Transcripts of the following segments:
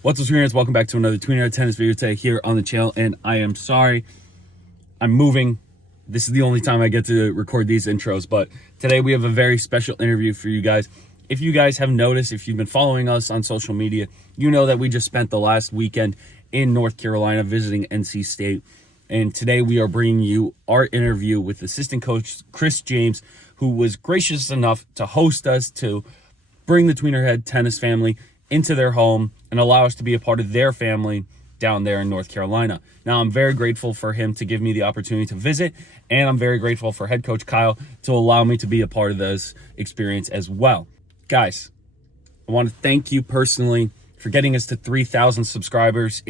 What's up, Tweeners? Welcome back to another Tweener tennis video today here on the channel. And I am sorry, I'm moving. This is the only time I get to record these intros, but today we have a very special interview for you guys. If you guys have noticed, if you've been following us on social media, you know that we just spent the last weekend in North Carolina visiting NC State. And today we are bringing you our interview with assistant coach Cris James, who was gracious enough to host us, to bring the Tweenerhead tennis family into their home and allow us to be a part of their family down there in North Carolina. Now, I'm very grateful for him to give me the opportunity to visit, and I'm very grateful for head coach Kyle to allow me to be a part of this experience as well. Guys, I want to thank you personally for getting us to 3,000 subscribers.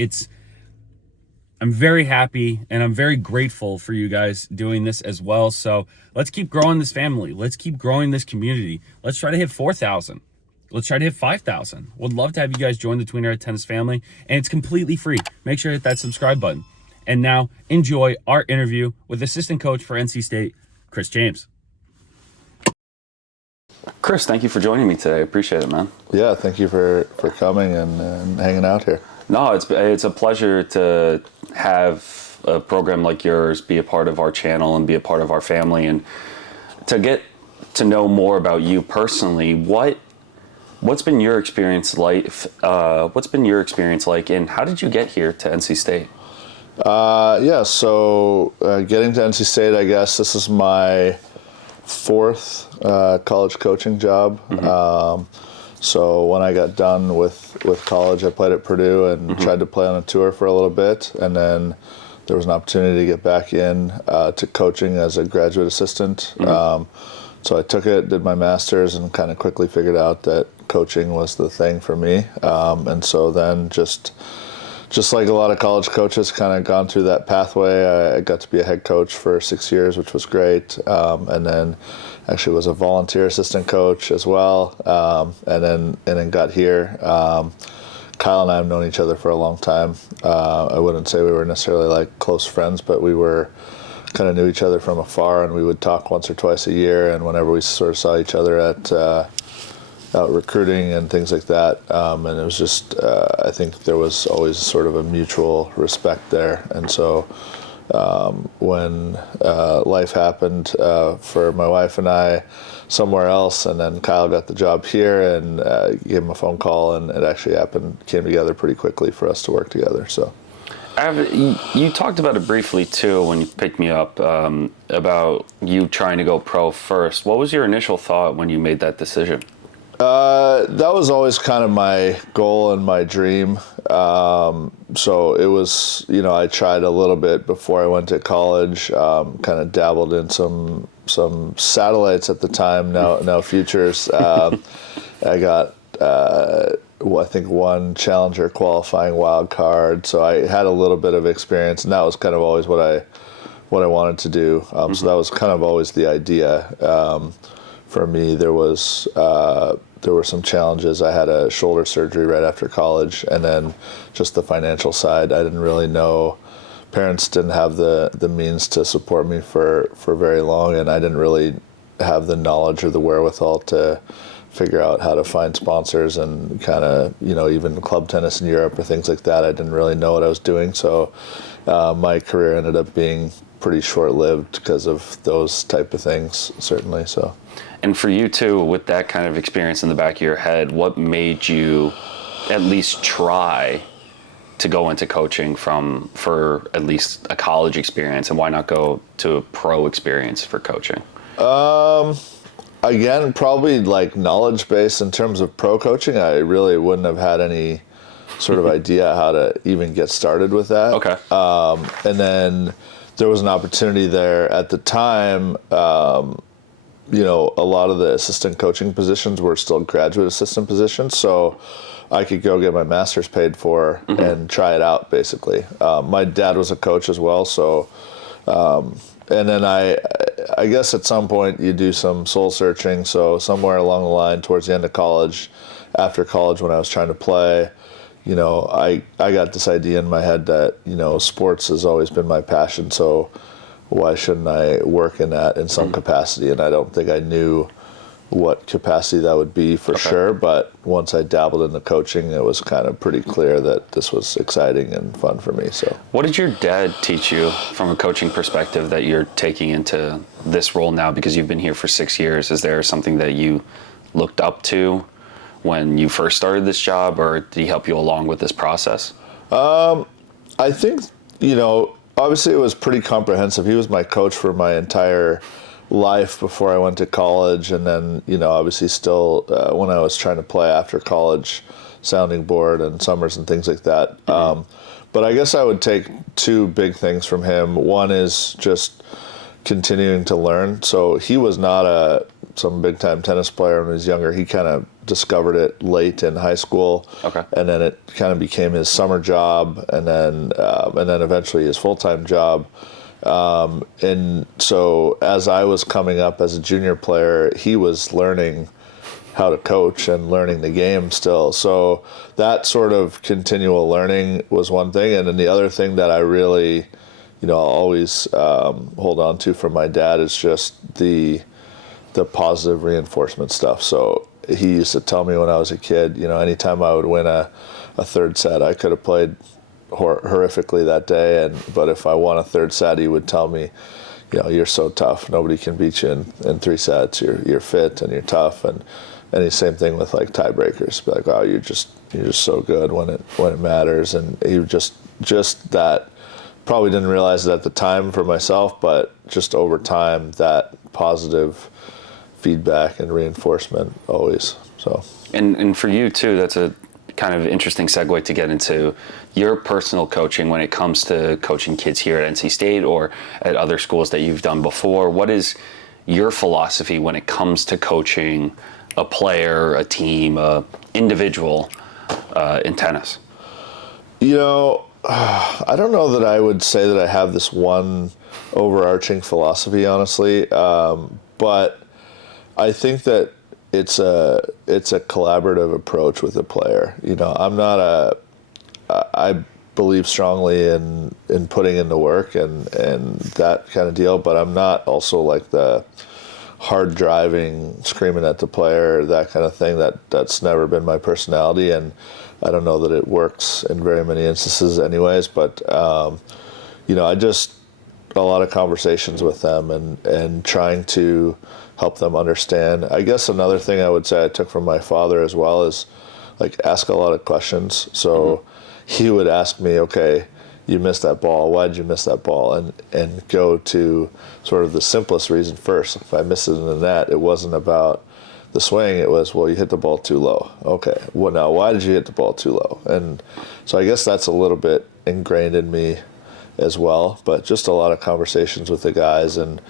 I'm very happy and I'm very grateful for you guys doing this as well. So let's keep growing this family. Let's keep growing this community. Let's try to hit 4,000. Let's try to hit 5,000. Would love to have you guys join the Tweener tennis family, and it's completely free. Make sure to hit that subscribe button. And now enjoy our interview with assistant coach for NC State, Cris James. Cris, thank you for joining me today. I appreciate it, man. Yeah, thank you for coming and hanging out here. No, it's a pleasure to have a program like yours be a part of our channel and be a part of our family, and to get to know more about you personally. What's been your experience like? And how did you get here to NC State? So getting to NC State, I guess this is my fourth college coaching job. Mm-hmm. So when I got done with college, I played at Purdue and tried to play on a tour for a little bit, and then there was an opportunity to get back in to coaching as a graduate assistant. So I took it, did my master's, and kind of quickly figured out that coaching was the thing for me. And so then just like a lot of college coaches, kind of gone through that pathway. I got to be a head coach for 6 years, which was great. And then actually was a volunteer assistant coach as well. And then got here. Kyle and I have known each other for a long time. I wouldn't say we were necessarily like close friends, but we were kind of knew each other from afar, and we would talk once or twice a year. And whenever we sort of saw each other at out recruiting and things like that, and it was just I think there was always sort of a mutual respect there. And so when life happened for my wife and I somewhere else, and then Kyle got the job here, and gave him a phone call, and it actually came together pretty quickly for us to work together. So. You talked about it briefly too when you picked me up, about you trying to go pro first. What was your initial thought when you made that decision? That was always kind of my goal and my dream. So it was, I tried a little bit before I went to college, kind of dabbled in some satellites at the time, now futures. I got I think one challenger qualifying wild card, so I had a little bit of experience, and that was kind of always what I wanted to do. So that was kind of always the idea. For me, there were some challenges. I had a shoulder surgery right after college, and then just the financial side, I didn't really know. Parents didn't have the means to support me for very long, and I didn't really have the knowledge or the wherewithal to figure out how to find sponsors, and kind of, even club tennis in Europe or things like that. I didn't really know what I was doing. So my career ended up being pretty short-lived because of those type of things, certainly. So. And for you too, with that kind of experience in the back of your head, what made you at least try to go into coaching for at least a college experience, and why not go to a pro experience for coaching? Again, probably like knowledge base in terms of pro coaching. I really wouldn't have had any sort of idea how to even get started with that. Okay. And then there was an opportunity there at the time. A lot of the assistant coaching positions were still graduate assistant positions, so I could go get my master's paid for and try it out, basically. My dad was a coach as well, so, and then I guess at some point you do some soul searching, so somewhere along the line towards the end of college, after college when I was trying to play, I got this idea in my head that, sports has always been my passion, so why shouldn't I work in that in some capacity? And I don't think I knew what capacity that would be for sure. But once I dabbled in the coaching, it was kind of pretty clear that this was exciting and fun for me. So, what did your dad teach you from a coaching perspective that you're taking into this role now? Because you've been here for 6 years. Is there something that you looked up to when you first started this job, or did he help you along with this process? I think, obviously it was pretty comprehensive. He was my coach for my entire life before I went to college, and then obviously still when I was trying to play after college, sounding board and summers and things like that. But I guess I would take two big things from him. One is just continuing to learn. So he was not some big time tennis player when he was younger. He kind of discovered it late in high school, and then it kind of became his summer job, and then eventually his full-time job. And so as I was coming up as a junior player, he was learning how to coach and learning the game still. So that sort of continual learning was one thing. And then the other thing that I really, I'll always hold on to from my dad is just the positive reinforcement stuff. So he used to tell me when I was a kid, anytime I would win a third set, I could have played horrifically that day, but if I won a third set, he would tell me, you're so tough. Nobody can beat you in 3 sets. You're fit and you're tough, and the same thing with like tiebreakers. Be like, oh, you're just so good when it matters. And he just that, probably didn't realize it at the time for myself, but just over time, that positive feedback and reinforcement always. So and for you too, that's a kind of interesting segue to get into your personal coaching when it comes to coaching kids here at NC State or at other schools that you've done before. What is your philosophy when it comes to coaching a player, a team, a individual in tennis? I don't know that I would say that I have this one overarching philosophy, honestly, but I think that it's a collaborative approach with a player. I believe strongly in putting in the work and that kind of deal, but I'm not also like the hard driving, screaming at the player, that kind of thing. That's never been my personality, and I don't know that it works in very many instances anyways, but I just a lot of conversations with them and trying to help them understand. I guess another thing I would say I took from my father as well is like ask a lot of questions. So he would ask me, okay, you missed that ball. Why did you miss that ball? And go to sort of the simplest reason first. If I missed it in the net, it wasn't about the swing. It was, well, you hit the ball too low. Okay, well, now why did you hit the ball too low? And so I guess that's a little bit ingrained in me as well, but just a lot of conversations with the guys. And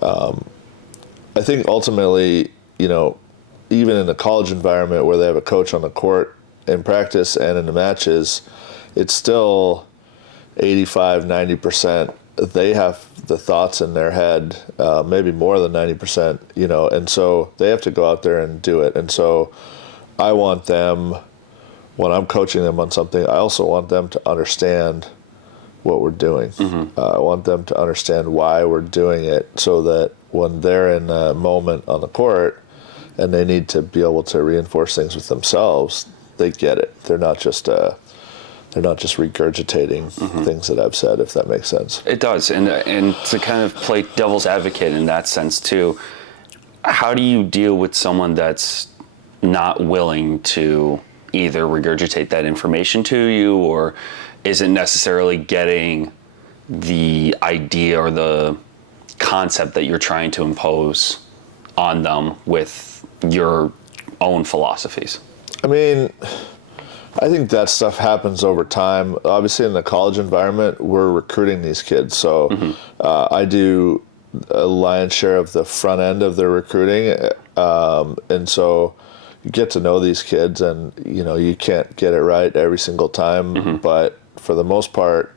I think ultimately, even in the college environment where they have a coach on the court in practice and in the matches, it's still 85, 90%. They have the thoughts in their head, maybe more than 90%, and so they have to go out there and do it. And so I want them, when I'm coaching them on something, I also want them to understand what we're doing. I want them to understand why we're doing it, so that when they're in a moment on the court and they need to be able to reinforce things with themselves, they get it. They're not just regurgitating things that I've said, if that makes sense. It does, and to kind of play devil's advocate in that sense too, how do you deal with someone that's not willing to either regurgitate that information to you, or isn't necessarily getting the idea or the concept that you're trying to impose on them with your own philosophies? I mean, I think that stuff happens over time. Obviously, in the college environment, we're recruiting these kids. So I do a lion's share of the front end of their recruiting. And so you get to know these kids, and, you can't get it right every single time. But for the most part,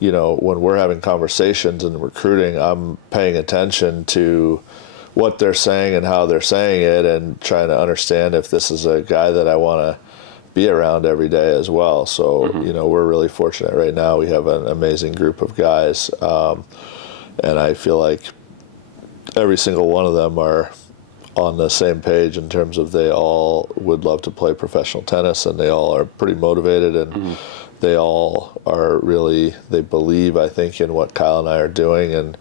when we're having conversations and recruiting, I'm paying attention to what they're saying and how they're saying it, and trying to understand if this is a guy that I want to be around every day as well. So, we're really fortunate right now. We have an amazing group of guys. And I feel like every single one of them are on the same page in terms of they all would love to play professional tennis, and they all are pretty motivated, and they all are really, they believe, I think, in what Kyle and I are doing,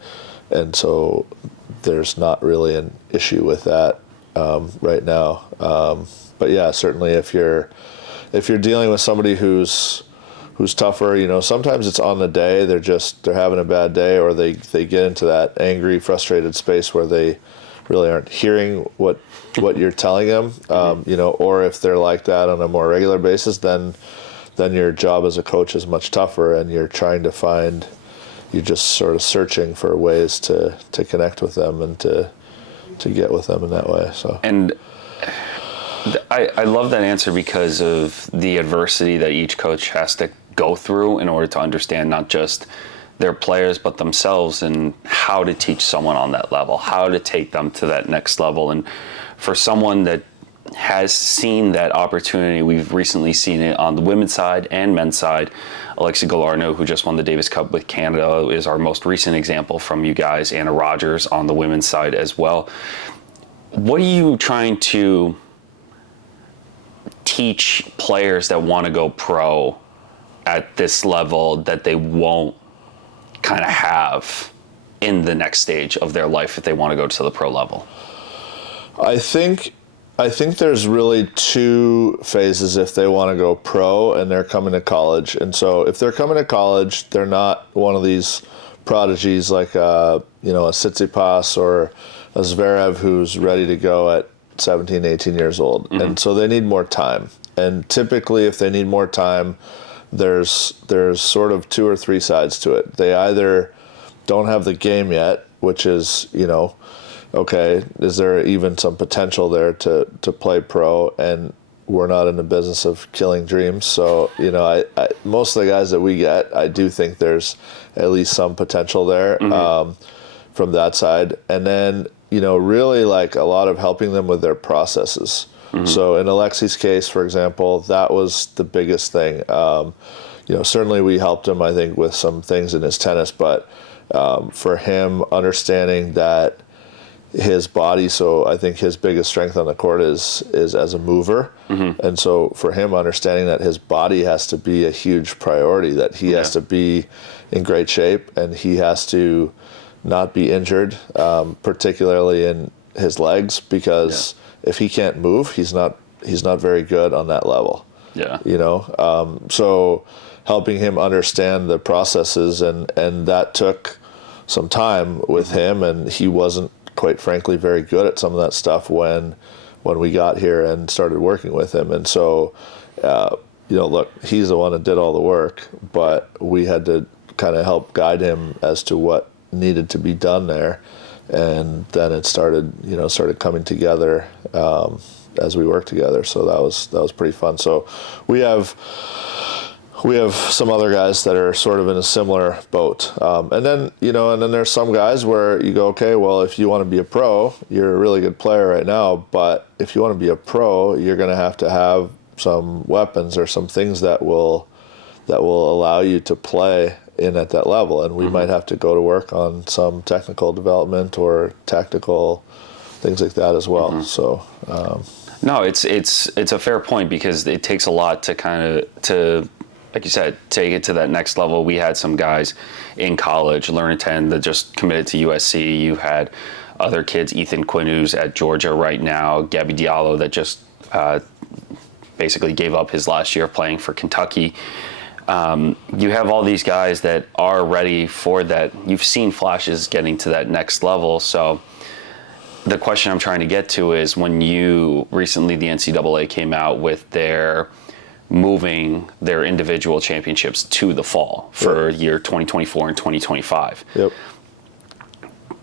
and so there's not really an issue with that right now. But yeah, certainly if you're dealing with somebody who's tougher, you know, sometimes it's on the day, they're having a bad day, or they get into that angry, frustrated space where they really aren't hearing what you're telling them, you know, or if they're like that on a more regular basis, then your job as a coach is much tougher, and you're just sort of searching for ways to connect with them and to get with them in that way. So. And I love that answer because of the adversity that each coach has to go through in order to understand not just their players but themselves, and how to teach someone on that level, how to take them to that next level. And for someone that has seen that opportunity, we've recently seen it on the women's side and men's side. Alexi Galarneau, who just won the Davis Cup with Canada, is our most recent example from you guys. Anna Rogers on the women's side as well. What are you trying to teach players that want to go pro at this level that they won't kind of have in the next stage of their life if they want to go to the pro level? I think there's really two phases if they want to go pro and they're coming to college. And so if they're coming to college, they're not one of these prodigies like a Tsitsipas or a Zverev who's ready to go at 17, 18 years old. And so they need more time. And typically if they need more time, there's sort of two or three sides to it. They either don't have the game yet, which is, you know, okay, is there even some potential there to play pro? And we're not in the business of killing dreams. So, you know, I most of the guys that we get, I do think there's at least some potential there from that side. And then, you know, really like a lot of helping them with their processes. So in Alexi's case, for example, that was the biggest thing. You know, certainly we helped him, I think, with some things in his tennis, but for him understanding that his body, so I think his biggest strength on the court is as a mover. And so for him understanding that his body has to be a huge priority, that he has to be in great shape and he has to not be injured, particularly in his legs, because if he can't move, he's not very good on that level. You know, so helping him understand the processes, and that took some time with him, and he wasn't, quite frankly, very good at some of that stuff when we got here and started working with him. And so, you know, look, he's the one that did all the work, but we had to kind of help guide him as to what needed to be done there. And then it started coming together as we worked together. So that was pretty fun. So we have some other guys that are sort of in a similar boat. And then there's some guys where you go, okay, well, if you want to be a pro, you're a really good player right now, but if you want to be a pro, you're going to have some weapons or some things that will allow you to play in at that level. And we might have to go to work on some technical development or tactical things like that as well. So, no, it's a fair point, because it takes a lot to like you said, take it to that next level. We had some guys in college, Learn 10, that just committed to USC. You had other kids, Ethan Quinn, who's at Georgia right now, Gabby Diallo, that just basically gave up his last year playing for Kentucky. You have all these guys that are ready for that. You've seen flashes getting to that next level. So the question I'm trying to get to is, when recently the NCAA came out with their moving their individual championships to the fall for year 2024 and 2025.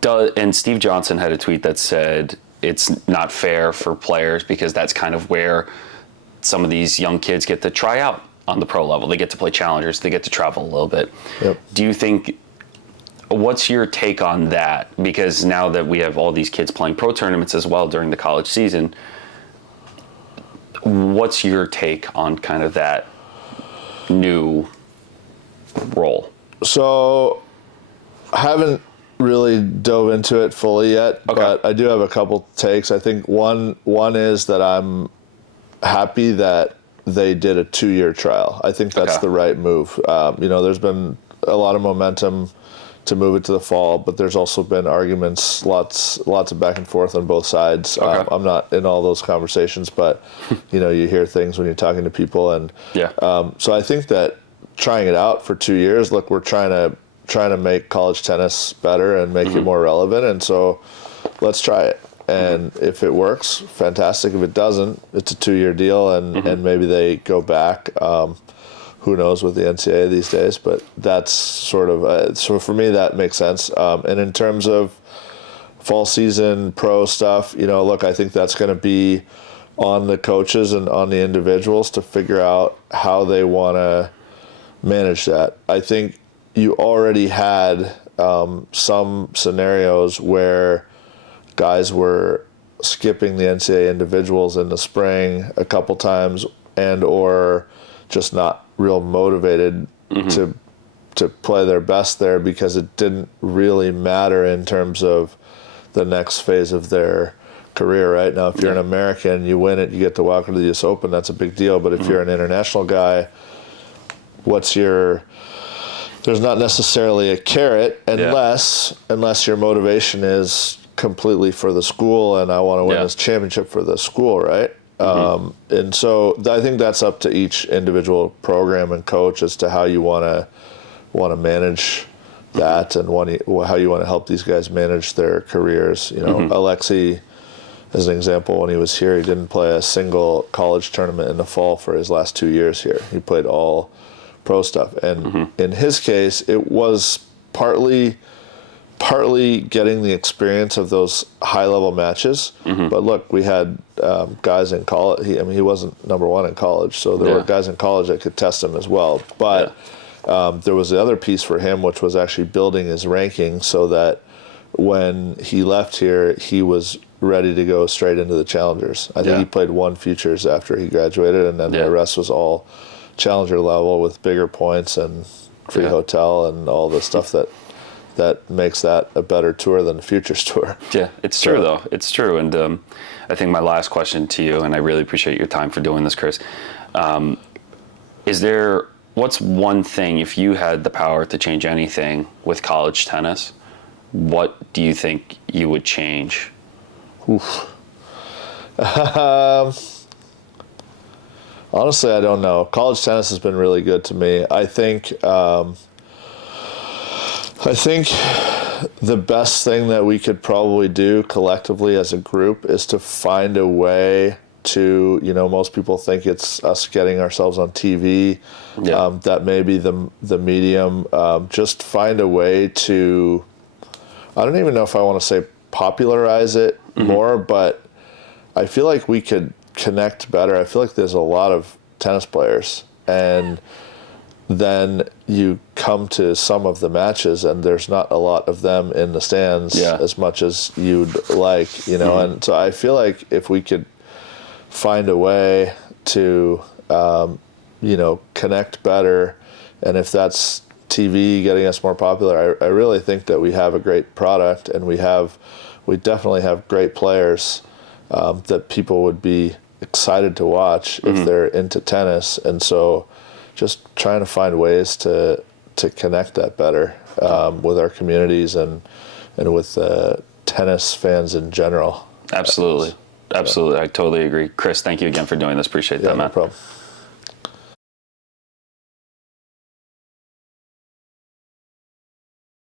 And Steve Johnson had a tweet that said it's not fair for players, because that's kind of where some of these young kids get to try out on the pro level. They get to play challengers, they get to travel a little bit. Do you think, what's your take on that? Because now that we have all these kids playing pro tournaments as well during the college season, what's your take on kind of that new role? So having really dove into it fully yet, Okay. but I do have a couple takes. I think one is that I'm happy that they did a 2-year trial. I think that's Okay. the right move. There's been a lot of momentum to move it to the fall, but there's also been arguments, lots of back and forth on both sides. Okay. I'm not in all those conversations, but you hear things when you're talking to people, and Yeah. so I think that trying it out for 2 years, look, we're trying to make college tennis better and make it more relevant, and so let's try it. And if it works, fantastic. If it doesn't, it's a 2-year deal, and maybe they go back. Who knows with the NCAA these days? But that's sort of so for me that makes sense. And in terms of fall season pro stuff, look, I think that's going to be on the coaches and on the individuals to figure out how they want to manage that. I think you already had some scenarios where guys were skipping the NCAA individuals in the spring a couple times, and or just not real motivated to play their best there because it didn't really matter in terms of the next phase of their career. Right now, if you're an American, you win it, you get to walk into the US Open, that's a big deal. But if you're an international guy, there's not necessarily a carrot unless your motivation is completely for the school, and I want to win this championship for the school, right? And so I think that's up to each individual program and coach as to how you want to manage that, and how you want to help these guys manage their careers. Alexei, as an example, when he was here, he didn't play a single college tournament in the fall for his last 2 years here. He played all pro stuff, and in his case, it was partly getting the experience of those high-level matches. But look, we had guys in college. He wasn't number one in college, so there were guys in college that could test him as well. But there was the other piece for him, which was actually building his ranking so that when he left here, he was ready to go straight into the challengers. I think he played one futures after he graduated, and then the rest was all challenger level with bigger points and free hotel and all the stuff that makes that a better tour than the Futures Tour. Yeah, it's true, though. It's true. And I think my last question to you, and I really appreciate your time for doing this, Cris, what's one thing, if you had the power to change anything with college tennis, what do you think you would change? Honestly, I don't know. College tennis has been really good to me. I think the best thing that we could probably do collectively as a group is to find a way to, most people think it's us getting ourselves on TV. That may be the medium. Just find a way to, I don't even know if I want to say popularize it more, but I feel like we could connect better. I feel like there's a lot of tennis players, and then you come to some of the matches and there's not a lot of them in the stands as much as you'd like, and so I feel like if we could find a way to, connect better, and if that's TV getting us more popular, I really think that we have a great product, and we definitely have great players that people would be excited to watch if they're into tennis, and so just trying to find ways to connect that better with our communities and with tennis fans in general. Absolutely. I totally agree. Cris, thank you again for doing this. Appreciate that, man. No problem.